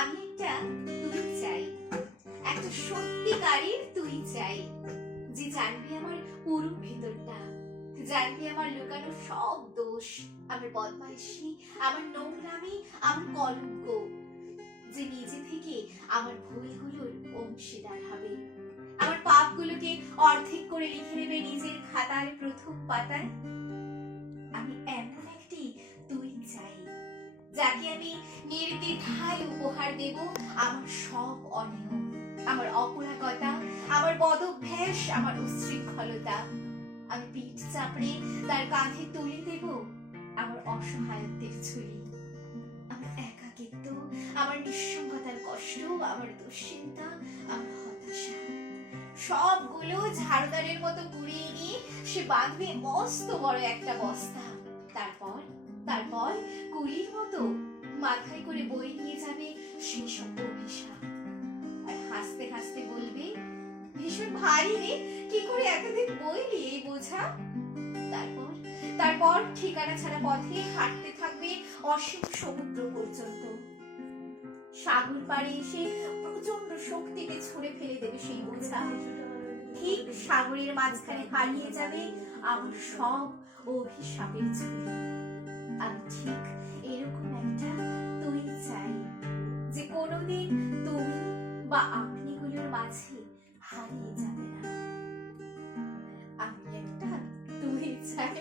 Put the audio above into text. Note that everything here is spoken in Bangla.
আমি একটা তুই চাই। একটা সত্যিকারের তুই চাই, যে জানবি আমার পুরো ভেতরটা। জানবি আমার লুকানো সব দোষ। আমার বদমাইশি, আমার নোংরামি, আমার কলঙ্ক, যে নিজে থেকে আমার ভুলগুলোর অংশীদার হবে। আমার পাপগুলোকে অর্ধেক করে লিখে নেবে নিজের খাতার প্রথম পাতায়। যাকে আমি নির্দ্বিধায় উপহার দেব, আমার সব অনিয়ম, আমার অপরাগতা, আমার বদভ্যাস আমার উশৃঙ্খলতা আমি পিঠ চাপড়ে তার কাঁধে তুলে দেব আমার অসহায়ত্বের ছুরি। আমার একাকিত্ব, আমার নিঃসঙ্গতার কষ্ট, আমার দুশ্চিন্তা, আমার হতাশা। সবগুলো ঝাড়ুদারের মতো কুড়িয়ে নিয়ে সে বাঁধবে মস্ত বড় একটা বস্তা। তারপর কুলির মতো। মাথায় করে বই নিয়ে যাবে সেই সব অভিশাপ। আর হাসতে হাসতে বলবে ভীষণ ভারী রে, কি করে এতদিন বইলি এই বোঝা? তারপর তারপর ঠিকানা ছাড়া পথে হাঁটতে থাকবে অসীম সমুদ্র পর্যন্ত। সাগর পাড়ে এসে প্রচণ্ড শক্তিতে ছুঁড়ে ফেলে দেবে সেই বোঝা। ঠিক সাগরের মাঝখানে হারিয়ে যাবে আমার সব অভিশাপের ঝুলি। আমি ঠিক এরকম একটা তুই চাই যে কোনোদিন তুমি বা আপনিগুলোর মাঝে হারিয়ে যাবে না। আমি একটা তুই চাই।